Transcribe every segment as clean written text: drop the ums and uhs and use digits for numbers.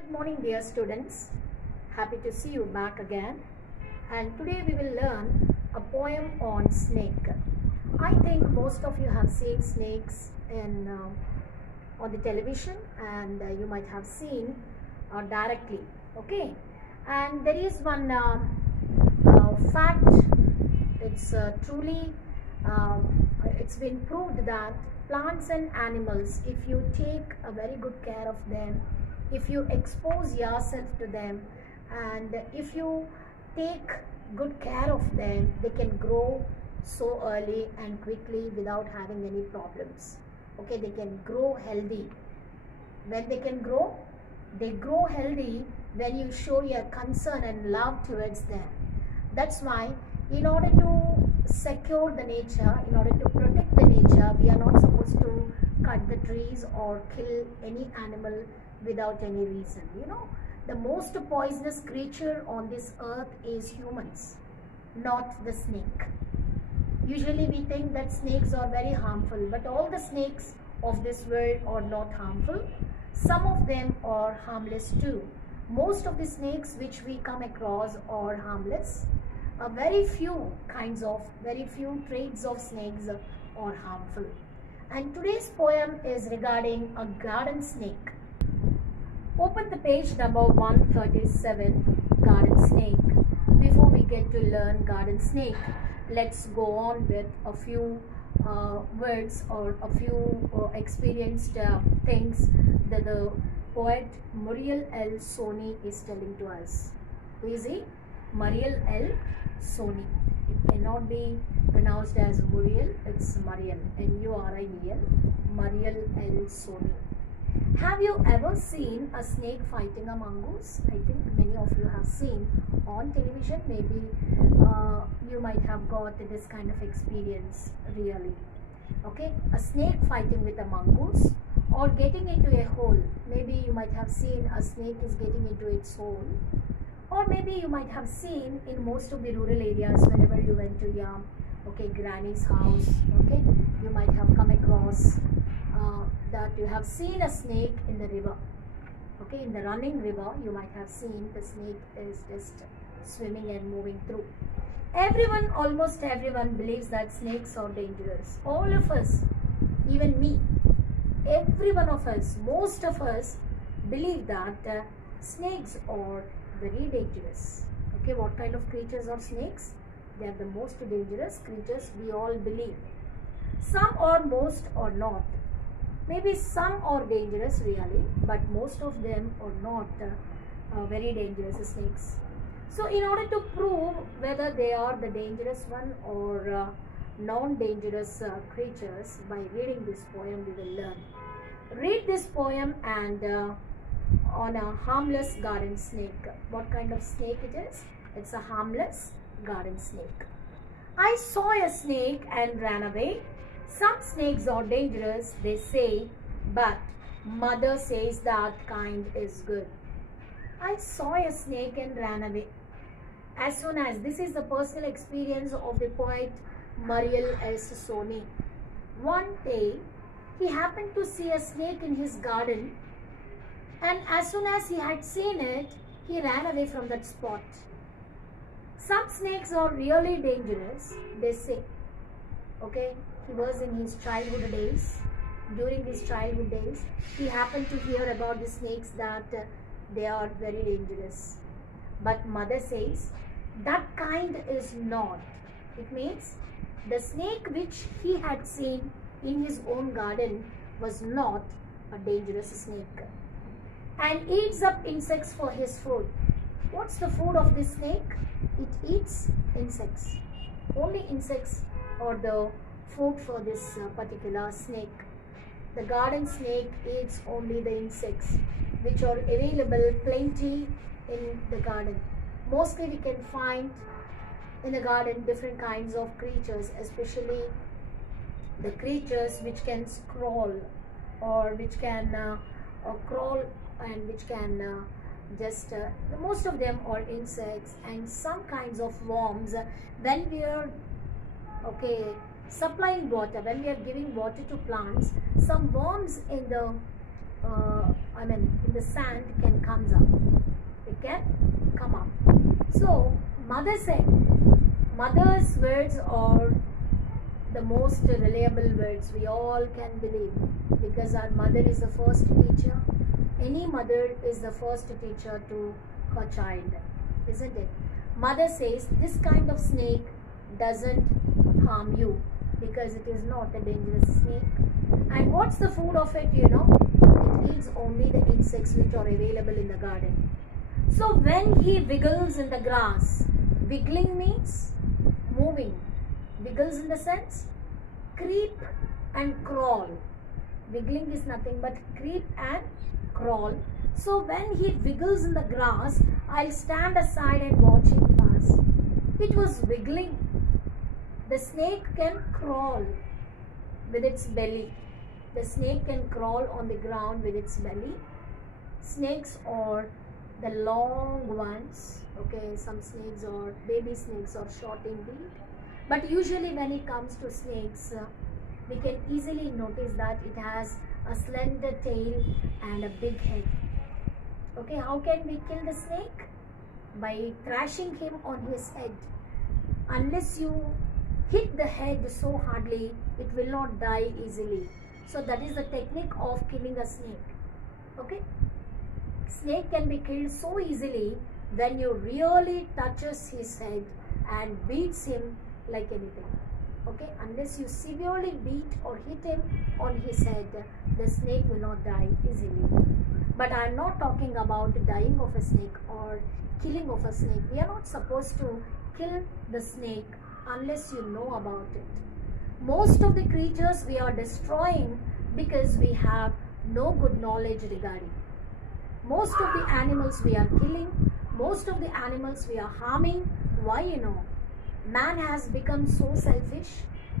Good morning, dear students. Happy to see you back again. And today we will learn a poem on snake. I think most of you have seen snakes on the television, and you might have seen directly. Okay, and there is one fact. It's truly it's been proved that plants and animals, if you take a very good care of them, if you expose yourself to them, and if you take good care of them, they can grow so early and quickly without having any problems. Okay, they can grow healthy. When they grow healthy when you show your concern and love towards them. That's why, in order to secure the nature, in order to protect the nature, we are not supposed to cut the trees or kill any animal without any reason. You know, the most poisonous creature on this earth is humans, not the snake. Usually we think that snakes are very harmful, but all the snakes of this world are not harmful. Some of them are harmless too. Most of the snakes which we come across are harmless. Very few traits of snakes are harmful. And today's poem is regarding a garden snake. Open the page number 137, garden snake. Before we get to learn garden snake, let's go on with a few words or a few experienced things that the poet Muriel L. Soni is telling to us. Who is he? Muriel L. Soni. It cannot be pronounced as Muriel, it's Mariel, M-U-R-I-E-L, Muriel L. Soni. Have you ever seen a snake fighting a mongoose? I think many of you have seen on television. Maybe you might have got this kind of experience really. Okay, a snake fighting with a mongoose or getting into a hole. Maybe you might have seen a snake is getting into its hole. Or maybe you might have seen in most of the rural areas, whenever you went to your granny's house, you might have come across that you have seen a snake in the river. Okay, in the running river, you might have seen the snake is just swimming and moving through. Almost everyone believes that snakes are dangerous. All of us, even me, every one of us, most of us believe that snakes are very dangerous. Okay, what kind of creatures are snakes? They are the most dangerous creatures, we all believe. Some are, most or not. Maybe some are dangerous really, but most of them are not very dangerous snakes. So in order to prove whether they are the dangerous one or non-dangerous creatures, by reading this poem we will learn. Read this poem and on a harmless garden snake. What kind of snake it is? It's a harmless garden snake. I saw a snake and ran away. Some snakes are dangerous, they say, but mother says that kind is good. I saw a snake and ran away. As soon as, this is the personal experience of the poet Muriel S. Soni. One day, he happened to see a snake in his garden, and as soon as he had seen it, he ran away from that spot. Some snakes are really dangerous, they say. Okay, he was in his childhood days. During his childhood days, he happened to hear about the snakes that they are very dangerous. But mother says, that kind is not. It means the snake which he had seen in his own garden was not a dangerous snake, and eats up insects for his food. What's the food of this snake? It eats insects. Only insects are the food for this particular snake. The garden snake eats only the insects which are available plenty in the garden. Mostly we can find in the garden different kinds of creatures, especially the creatures which can crawl or which can crawl and which can most of them are insects and some kinds of worms. When we are supplying water, when we are giving water to plants, some worms in the in the sand can comes up. It can come up. So mother said, mother's words are the most reliable words we all can believe, because our mother is the first teacher. Any mother is the first teacher to her child, isn't it? Mother says this kind of snake doesn't harm you because it is not a dangerous snake. And what's the food of it, you know? It eats only the insects which are available in the garden. So when he wiggles in the grass, wiggling means moving. Wiggles in the sense creep and crawl. Wiggling is nothing but creep and crawl. So when he wiggles in the grass, I'll stand aside and watch him pass. It was wiggling. The snake can crawl with its belly. The snake can crawl on the ground with its belly. Snakes are the long ones. Okay, some snakes or baby snakes are short indeed. But usually when it comes to snakes, we can easily notice that it has a slender tail and a big head. Okay, how can we kill the snake? By thrashing him on his head. Unless you hit the head so hardly, it will not die easily. So that is the technique of killing a snake. Okay, snake can be killed so easily when you really touches his head and beats him like anything. Okay, unless you severely beat or hit him on his head, the snake will not die easily. But I am not talking about dying of a snake or killing of a snake. We are not supposed to kill the snake unless you know about it. Most of the creatures we are destroying because we have no good knowledge regarding. Most of the animals we are killing, most of the animals we are harming. Why, you know? Man has become so selfish,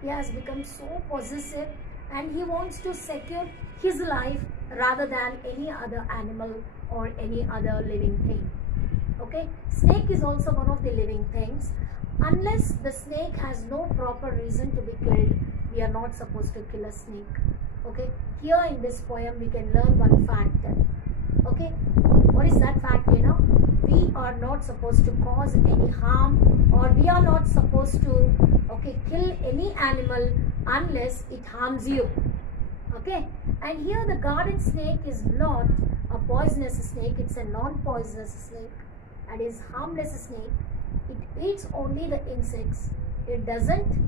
he has become so possessive, and he wants to secure his life rather than any other animal or any other living thing. Okay, snake is also one of the living things. Unless the snake has no proper reason to be killed, we are not supposed to kill a snake. Okay, here in this poem we can learn one fact. Okay, what is that fact, you know? We are not supposed to cause any harm, or we are not supposed to, okay, kill any animal unless it harms you. Okay, and here the garden snake is not a poisonous snake, it's a non-poisonous snake and is harmless snake. It eats only the insects. It doesn't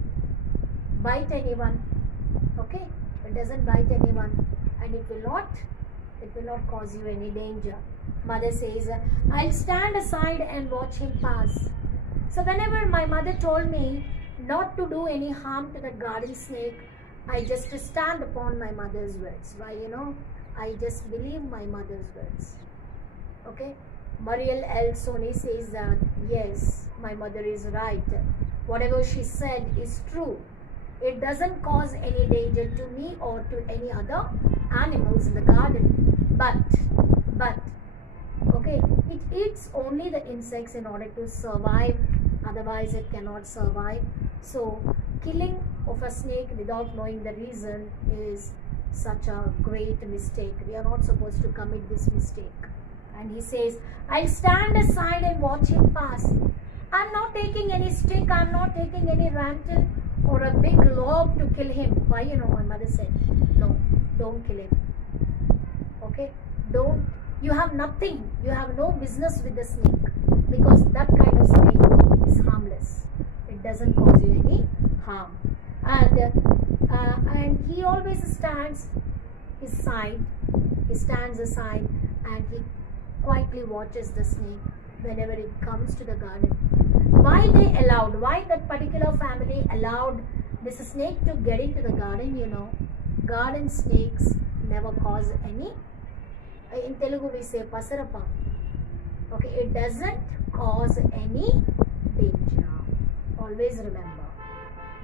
bite anyone. Okay, it doesn't bite anyone, and it will not cause you any danger. Mother says, I'll stand aside and watch him pass. So whenever my mother told me not to do any harm to the garden snake, I just stand upon my mother's words. Why, you know, I just believe my mother's words. Okay, Mariel L. Soni says that, yes, my mother is right. Whatever she said is true. It doesn't cause any danger to me or to any other animals in the garden. But, okay, it eats only the insects in order to survive. Otherwise, it cannot survive. So, killing of a snake without knowing the reason is such a great mistake. We are not supposed to commit this mistake. And he says, I'll stand aside and watch him pass. I'm not taking any stick, I'm not taking any lantern or a big log to kill him. Why, you know, my mother said, no, don't kill him. Okay, don't. You have nothing, you have no business with the snake, because that kind of snake is harmless. It doesn't cause you any harm. And he always stands aside and he quietly watches the snake whenever it comes to the garden. Why that particular family allowed this snake to get into the garden, you know? Garden snakes never cause any, in Telugu we say pasarapa. Okay, it doesn't cause any danger. Always remember,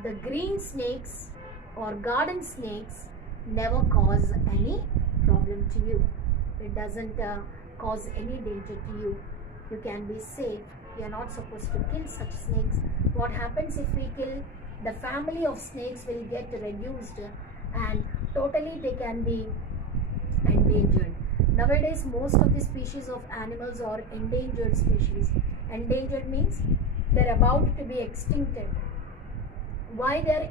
the green snakes or garden snakes never cause any problem to you. It doesn't cause any danger to you. You can be safe. We are not supposed to kill such snakes. What happens if we kill? The family of snakes will get reduced and totally they can be endangered. Nowadays, most of the species of animals are endangered species. Endangered means they're about to be extincted. Why they're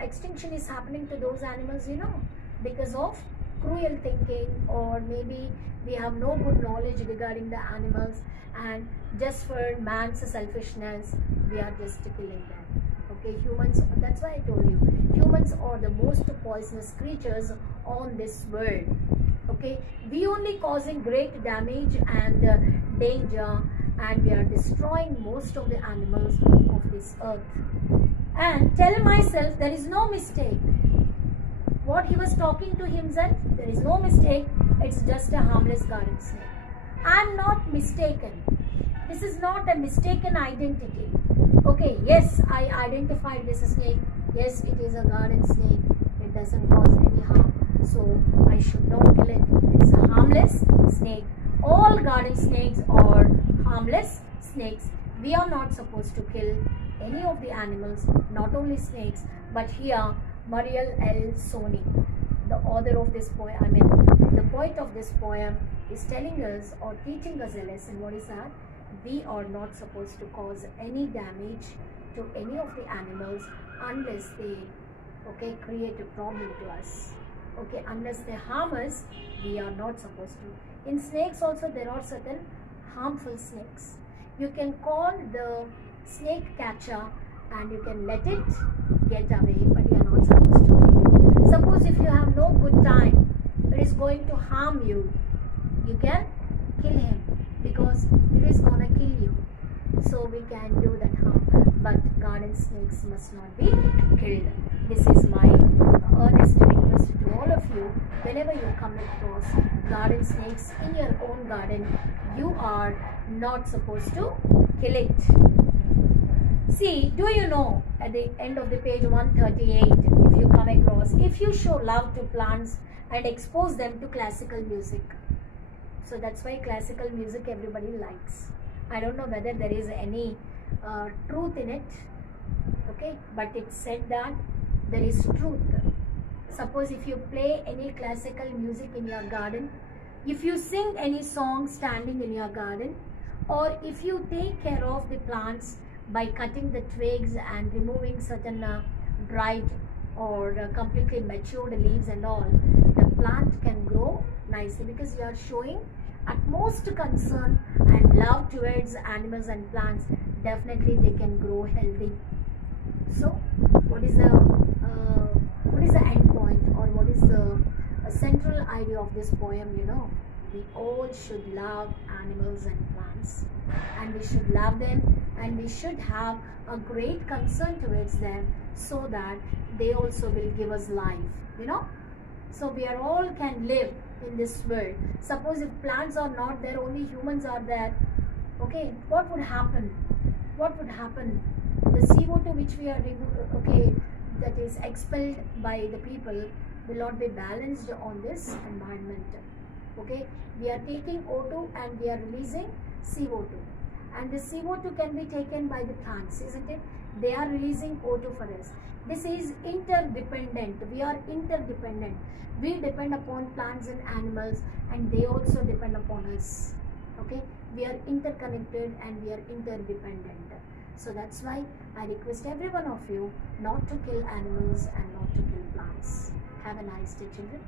extinction is happening to those animals, you know, because of cruel thinking, or maybe we have no good knowledge regarding the animals, and just for man's selfishness we are just killing them. Okay, humans, that's why I told you, humans are the most poisonous creatures on this world. Okay, we only causing great damage and danger, and we are destroying most of the animals of this earth. And tell myself there is no mistake. What he was talking to himself, there is no mistake, it's just a harmless garden snake. I am not mistaken. This is not a mistaken identity. Okay, yes, I identified this snake. Yes, it is a garden snake. It doesn't cause any harm, so I should not kill it. It's a harmless snake. All garden snakes are harmless snakes. We are not supposed to kill any of the animals, not only snakes, but here Muriel L. Soni, the author of this poem, the poet of this poem, is telling us or teaching us a lesson. What is that? We are not supposed to cause any damage to any of the animals unless they, okay, create a problem to us. Okay, unless they harm us, we are not supposed to. In snakes also there are certain harmful snakes. You can call the snake catcher and you can let it get away, but you are not supposed to. Suppose if you have no good time, it is going to harm you, you can kill him because it is gonna kill you. So we can do that harm, but garden snakes must not be killed. This is my earnest request to all of you. Whenever you come across garden snakes in your own garden, you are not supposed to kill it. See, do you know, at the end of the page 138, if you come across, if you show love to plants and expose them to classical music. So that's why classical music everybody likes. I don't know whether there is any truth in it, okay, but it's said that there is truth. Suppose if you play any classical music in your garden, if you sing any song standing in your garden, or if you take care of the plants by cutting the twigs and removing certain dried or completely matured leaves and all, the plant can grow nicely because you are showing utmost concern and love towards animals and plants. Definitely they can grow healthy. So what is the end point, or what is the central idea of this poem? You know, we all should love animals and plants, and we should love them, and we should have a great concern towards them, so that they also will give us life, you know. So we are all can live in this world. Suppose if plants are not there, only humans are there, okay, what would happen? What would happen? The CO2 which we are, okay, that is expelled by the people will not be balanced on this environment. Okay, we are taking O2 and we are releasing CO2, and the CO2 can be taken by the plants, isn't it? They are releasing O2 for us. This is interdependent. We are interdependent. We depend upon plants and animals, and they also depend upon us. Okay, we are interconnected and we are interdependent. So that's why I request every one of you not to kill animals and not to kill plants. Have a nice day, children.